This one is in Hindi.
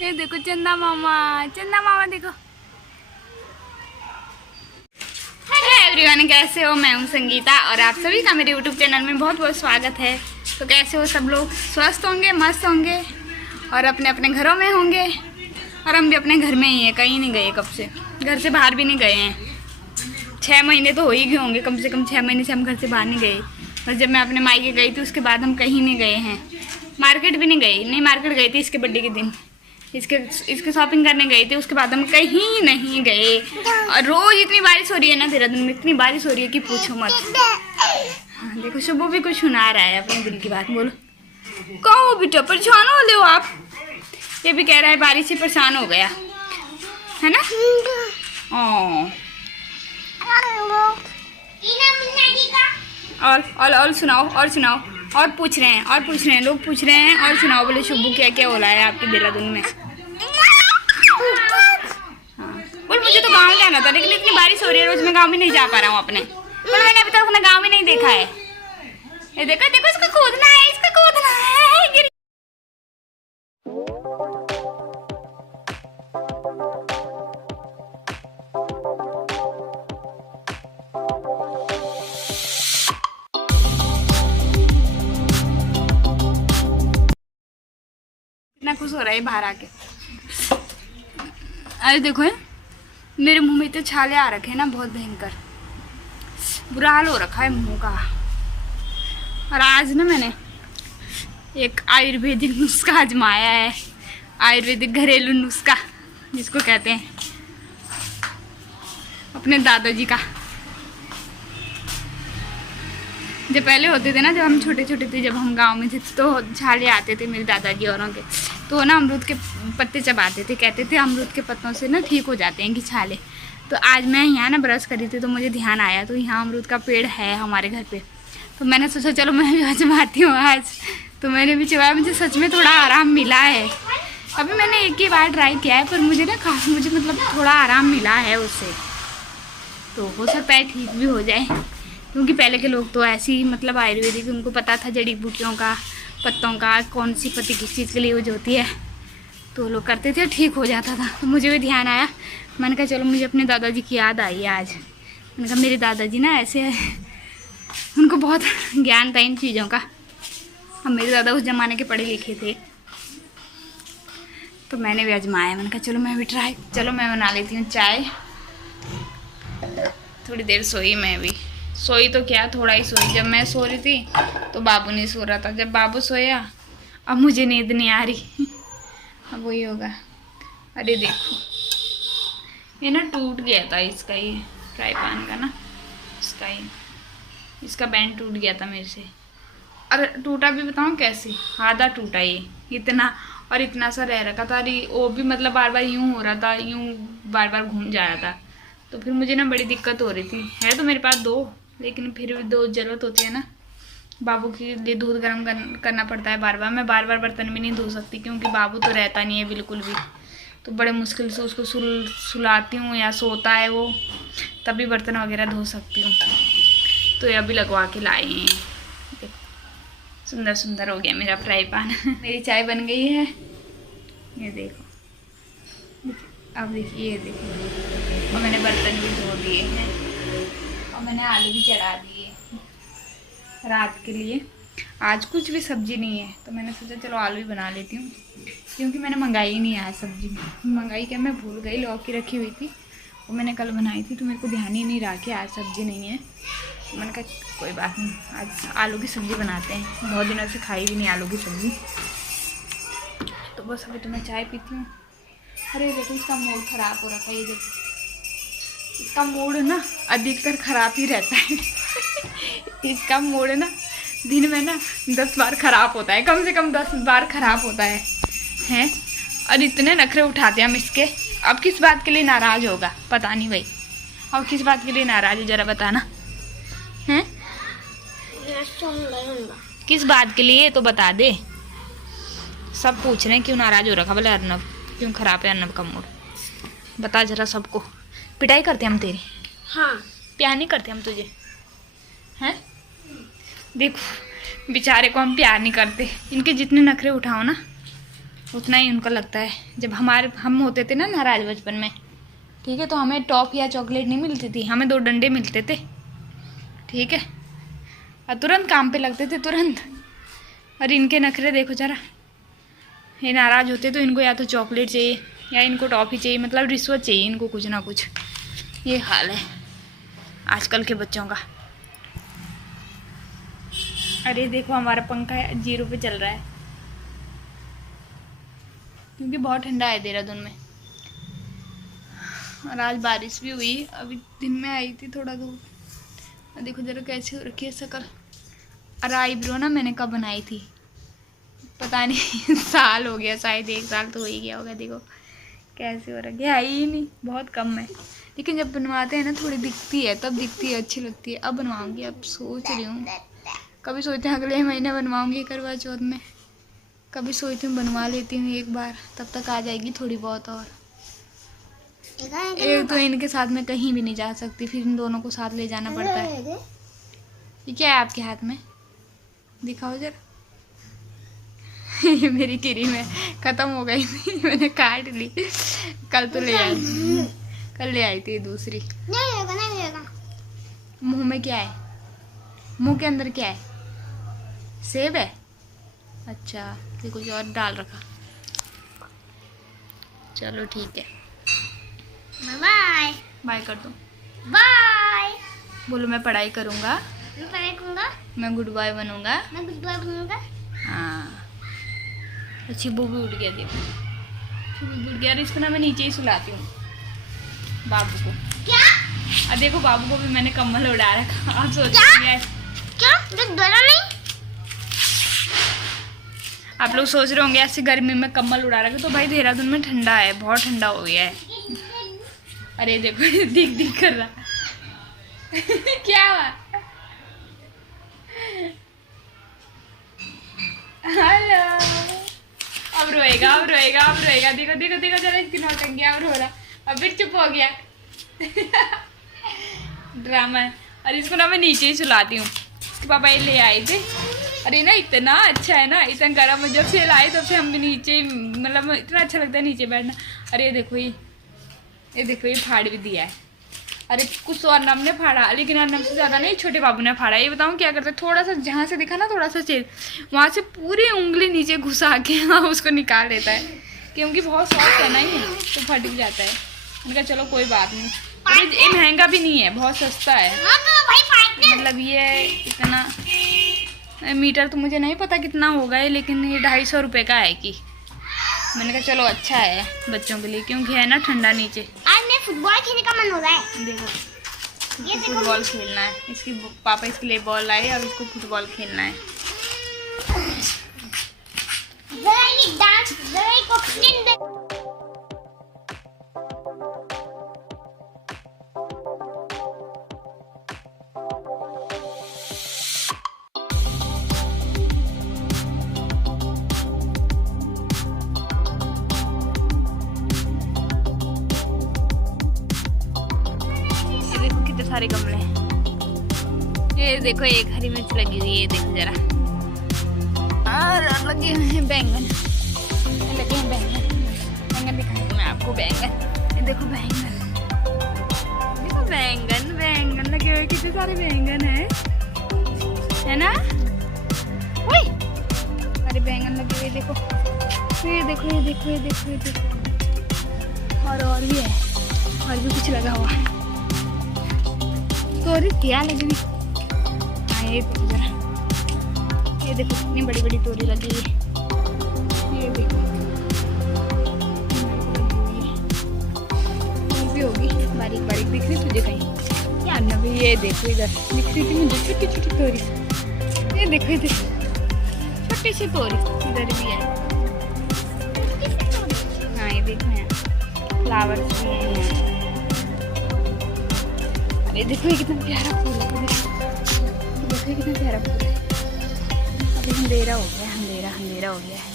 ये देखो चंदा मामा देखो। हेलो एवरीवन, कैसे हो? मैं हूँ संगीता और आप सभी का मेरे यूट्यूब चैनल में बहुत बहुत स्वागत है। तो कैसे हो सब लोग? स्वस्थ होंगे, मस्त होंगे और अपने अपने घरों में होंगे। और हम भी अपने घर में ही हैं, कहीं नहीं गए कब से, घर से बाहर भी नहीं गए हैं। 6 महीने तो हो ही गए होंगे, कम से कम 6 महीने से हम घर से बाहर नहीं गए। बस जब मैं अपने मायके गई थी उसके बाद हम कहीं नहीं गए हैं। मार्केट भी नहीं गई, नहीं मार्केट गई थी इसके बर्थडे के दिन, इसके शॉपिंग करने गए थे। उसके बाद हम कहीं नहीं गए। और रोज इतनी बारिश हो रही है ना, देहरादून में इतनी बारिश हो रही है कि पूछो मत। हाँ, देखो शुभू भी कुछ सुना रहा है अपने दिल की बात। बोलो कहो बेटा, परेशान हो ले आप? ये भी कह रहा है बारिश से परेशान हो गया है ना। और सुनाओ, और सुनाओ, और पूछ रहे हैं लोग पूछ रहे हैं और सुनाओ। बोले शुभू क्या क्या हो रहा है आपके देहरादून में? हाँ बोल, मुझे तो गांव जाना था लेकिन इतनी बारिश हो रही है, रोज मैं गांव में नहीं जा पा रहा हूँ अपने। पर मैंने अभी तक अपना गांव में नहीं देखा है। ये देखो देखो, इसको कूदना है, गिर। इतना खुश हो रहा है बाहर आके। अरे देखो है, मेरे मुंह में इतने छाले आ रखे हैं ना, बहुत भयंकर बुरा हाल हो रखा है मुंह का। और आज ना मैंने एक आयुर्वेदिक नुस्खा आजमाया है, आयुर्वेदिक घरेलू नुस्खा जिसको कहते हैं, अपने दादाजी का। जब पहले होते थे ना, जब हम छोटे छोटे थे, जब हम गांव में थे तो छाले आते थे मेरे दादाजी औरों के, तो ना अमरूद के पत्ते चबाते थे, कहते थे अमरूद के पत्तों से ना ठीक हो जाते हैं कि छाले। तो आज मैं यहाँ ना ब्रश करी थी तो मुझे ध्यान आया, तो यहाँ अमरूद का पेड़ है हमारे घर पे, तो मैंने सोचा चलो मैं भी आजमाती हूँ आज। तो मैंने भी चबाया, मुझे सच में थोड़ा आराम मिला है। अभी मैंने एक ही बार ट्राई किया है, पर मुझे ना काफ़ी मतलब थोड़ा आराम मिला है उससे। तो हो सकता है ठीक भी हो जाए, क्योंकि पहले के लोग तो ऐसी मतलब आयुर्वेदिक, उनको पता था जड़ी बूटियों का, पत्तों का, कौन सी पत्ती किस चीज़ के लिए यूज होती है, तो लोग करते थे, ठीक हो जाता था। तो मुझे भी ध्यान आया, मैंने कहा चलो, मुझे अपने दादाजी की याद आई आज। मैंने कहा मेरे दादाजी ना ऐसे, उनको बहुत ज्ञान था इन चीज़ों का। अब मेरे दादा उस ज़माने के पढ़े लिखे थे, तो मैंने भी आजमाया। मैंने कहा चलो मैं भी ट्राई, चलो मैं बना लेती हूँ चाय। थोड़ी देर सोई, मैं भी सोई तो क्या, थोड़ा ही सोई। जब मैं सो रही थी तो बाबू नहीं सो रहा था, जब बाबू सोया अब मुझे नींद नहीं आ रही। अब वही होगा। अरे देखो ये ना टूट गया था इसका, ये फ्राई पैन का ना, इसका बैंड टूट गया था मेरे से। और टूटा भी बताऊँ कैसे, आधा टूटा ये, इतना और इतना सा रह रखा था। अरे वो भी मतलब बार बार यूँ हो रहा था, यूँ बार बार घूम जा रहा था, तो फिर मुझे ना बड़ी दिक्कत हो रही थी। है तो मेरे पास 2, लेकिन फिर भी 2 ज़रूरत होती है ना। बाबू के लिए दूध गर्म करना पड़ता है बार बार। मैं बार बार बर्तन भी नहीं धो सकती, क्योंकि बाबू तो रहता नहीं है बिल्कुल भी, तो बड़े मुश्किल से उसको सुलाती हूँ या सोता है वो, तभी बर्तन वगैरह धो सकती हूँ। तो ये अभी लगवा के लाए हैं। सुंदर सुंदर हो गया मेरा फ्राई पैन। मेरी चाय बन गई है, ये देखो। अब देखिए, ये देखो, और मैंने बर्तन भी धो दिए हैं, और मैंने आलू भी चढ़ा दिए रात के लिए। आज कुछ भी सब्जी नहीं है, तो मैंने सोचा चलो आलू ही बना लेती हूँ, क्योंकि मैंने मंगाई ही नहीं आज सब्जी। मंगाई क्या, मैं भूल गई, लौकी रखी हुई थी, वो मैंने कल बनाई थी, तो मेरे को ध्यान ही नहीं रहा कि आज सब्जी नहीं है। तो मैंने कहा कोई बात नहीं, आज आलू की सब्ज़ी बनाते हैं, बहुत दिनों से खाई भी नहीं आलू की सब्ज़ी। तो बस अभी तो मैं चाय पीती हूँ। अरे देखो इसका मूड ख़राब हो रखा है, ये देखो इसका मूड ना अधिकतर ख़राब ही रहता है। इसका मूड ना दिन में ना 10 बार ख़राब होता है, कम से कम 10 बार ख़राब होता है हैं। और इतने नखरे उठाते हैं हम इसके। अब किस बात के लिए नाराज़ होगा पता नहीं भाई, अब किस बात के लिए नाराज़ है ज़रा बताना हैं? किस बात के लिए तो बता दे। सब पूछ रहे हैं क्यों नाराज़ हो रखा, बोले अर्नब क्यों ख़राब है अर्नब का मूड, बता जरा सबको। पिटाई करते हम तेरी? हाँ। प्यार नहीं करते हम तुझे हैं? देखो बेचारे को हम प्यार नहीं करते, इनके जितने नखरे उठाओ ना उतना ही उनको लगता है। जब हम होते थे ना नाराज बचपन में, ठीक है, तो हमें टॉप या चॉकलेट नहीं मिलती थी, हमें 2 डंडे मिलते थे, ठीक है, और तुरंत काम पे लगते थे तुरंत। और इनके नखरे देखो जरा, ये नाराज़ होते तो इनको या तो चॉकलेट चाहिए या इनको टॉफ़ी चाहिए, मतलब रिश्वत चाहिए इनको कुछ ना कुछ। ये हाल है आजकल के बच्चों का। अरे देखो हमारा पंखा 0 पे चल रहा है क्योंकि बहुत ठंडा है देहरादून में। और आज बारिश भी हुई, अभी दिन में आई थी थोड़ा धूप। देखो जरा कैसी हो रखी है शक्ल। और आईब्रो ना मैंने कब बनाई थी पता नहीं साल हो गया, शायद 1 साल तो हो ही गया होगा। देखो कैसे हो रखी है ही नहीं, बहुत कम है, लेकिन जब बनवाते हैं ना थोड़ी दिखती है, तब दिखती है, अच्छी लगती है। अब बनवाऊंगी, अब सोच रही हूँ, कभी सोचते हैं अगले महीने बनवाऊंगी करवा चौथ में, कभी सोचती हूँ बनवा लेती हूँ एक बार, तब तक आ जाएगी थोड़ी बहुत। और एक तो इनके साथ में कहीं भी नहीं जा सकती, फिर इन दोनों को साथ ले जाना पड़ता है। ये क्या है आपके हाथ में, दिखाओ जरा। ये मेरी क्रीम है, ख़त्म हो गई थी, मैंने काट ली। कल तो कल ले आई थी दूसरी। मुंह में क्या है, मुंह के अंदर क्या है, सेब है? अच्छा, ये कुछ और डाल रखा। चलो ठीक है, बाय बाय कर दो। बाय बोलो मैं पढ़ाई करूँगा, मैं पढ़ाई करूँगा, मैं गुड बॉय बनूँगा। मैं गुड बॉय बनूँगा। हाँ, छिब्बू भी उठ गया, देखो छिब्बू भी उठ गया। और इसको ना मैं नीचे ही सुलाती हूँ बाबू को। क्या? और देखो बाबू को भी मैंने कम्बल उड़ा रखा। आप सोच रहे हैं क्यों? जो डरा नहीं? आप लोग सोच रहे होंगे ऐसे गर्मी में कम्बल उड़ा रखा, तो भाई देहरादून में ठंडा है, बहुत ठंडा हो गया है। अरे देखो दिख दिख कर रहा क्या हुआ? हेलो, अब रोएगा, अब रोएगा, अब रोएगा। देखो देखो देखो जरा इसकी नौटंकी, अब रो रहा, अब फिर चुप हो गया। ड्रामा है। और इसको ना मैं नीचे ही सुलाती हूँ, इसके पापा ये ले आए थे। अरे ना इतना अच्छा है ना, इतना गर्म, जब से लाए तब से हम भी नीचे, मतलब इतना अच्छा लगता है नीचे बैठना। अरे ये देखो ये देखो ये फाड़ भी दिया है। अरे कुछ तो अर्नब ने फाड़ा, लेकिन अर्नब से ज़्यादा नहीं छोटे बाबू ने फाड़ा। ये बताऊँ क्या करते, थोड़ा सा जहाँ से दिखा ना थोड़ा सा चेल, वहाँ से पूरी उंगली नीचे घुसा के उसको निकाल लेता है, क्योंकि बहुत सॉफ्ट है ना ये, तो फट भी जाता है। मैंने कहा चलो कोई बात नहीं। ये महंगा भी नहीं है, बहुत सस्ता है। मतलब ये इतना मीटर तो मुझे नहीं पता कितना होगा ये, लेकिन ये 250 रुपये का है कि। मैंने कहा चलो अच्छा है बच्चों के लिए, क्योंकि है ना ठंडा नीचे। आज मैं फुटबॉल खेलने का मन हो रहा है। देखो ये फुटबॉल खेलना है, इसकी पापा इसके लिए बॉल लाए और इसको फुटबॉल खेलना है। जरा ये डांस, जरा ये कॉस्ट्यूम दे। सारे गमले हैं। ये देखो एक हरी मिर्च लगी हुई है, देखो जरा। और लगे हुए हैं बैंगन, लगे हैं बैंगन दिखाऊंगी मैं आपको। बैंगन ये देखो, बैंगन देखो, बैंगन लगे हुए, कितने सारे बैंगन है ना? ओए अरे बैंगन लगे हुए देखो, ये देखो ये देखो ये देखो ये देखो। और भी है, और भी कुछ लगा हुआ है। तोरी क्या लगी हुई? हाँ ये देखो जरा, ये देखो कितनी बड़ी बड़ी तोरी लगी है। ये देखो और भी होगी, बारीक बारीक दिख रही तुझे कहीं यार ना भी? ये देखो इधर दिख रही थी मुझे छोटी छोटी तोरी। ये देखो इधर छोटी सी तोरी, इधर भी है। हाँ ये देखो यहाँ फ्लावर्स भी हैं यहाँ। अरे देखो ये कितना प्यारा फूल है, देखो ये कितना प्यारा फूल है। अभी अंधेरा हो गया, अंधेरा हो गया है।